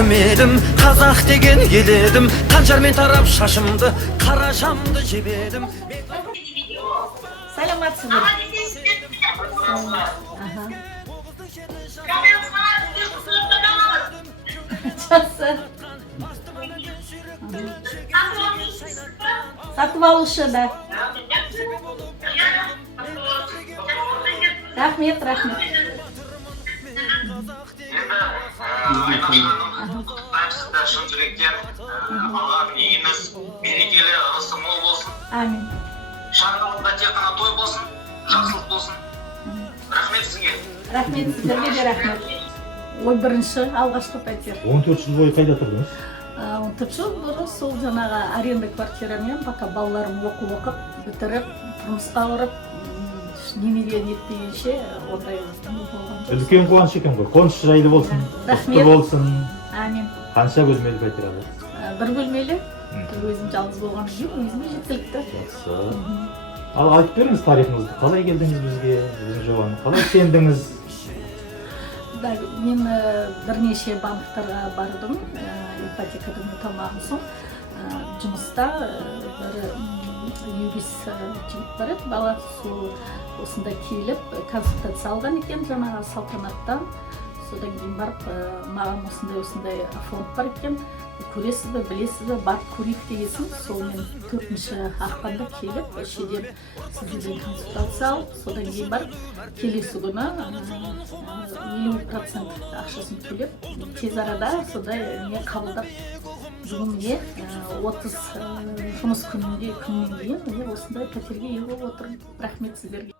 кім едім, қазақ деген ел едім, қанжармен тарап шашымды, қара жамды жебедім. Саламатсыз ба? Жақсы. Сатып алушы да. Рахмет, рахмет. Сіздер шын жүректен алған үйіңіз берекелі, ырысы мол болсын. Амин. Шаңырағында тек қана той болсын, жақсылық болсын. Рахмет сізге. Рахмет, сіздерге де рахмет. Ой, бірінші, алғашқы пәтер. 14 жыл бойы қайда тұрдыңыз? 14 жыл бұрын сол жаңағы аренда квартирамен, пока балаларым оқып, бітіріп, тұрмысқа барып, немере нетпейінше ондай болған жоқ. Үлкен қуаныш екен ғой. Қоныс жайлы болсын, құтты болсын. Амин. Қанша бөлмелі пәтер алдыңыз? Бір бөлмелі. Өзім жалғыз болған үйім, өзіме жеткілікті. Жақсы. Ал айтып беріңіз тарихыңызды. Қалай келдіңіз бізге? Біздің жобаны қалай сендіңіз? Мен бірнеше банктарға бардым, ипотекадан ұтылмаған соң. Жұмыста бір юрист жігіт бар еді, бала осында келіп консультация алған екен жаңағы салтанаттан. Содан кейін барып, маған осындай фонд бар екен, көресіз бе, білесіз бе, барып көрейік дегесін. Сол мен 4-ші ақпанда келіп, шеден сіздерден консультация алып, содан кейін барып, келесі күні 50% ақшасын төлеп, тез арада сондай не қабылдап, бүгінге 30 жұмыс күнінен кейін осындай пәтерге ие болып отырмын. Рахмет сіздерге.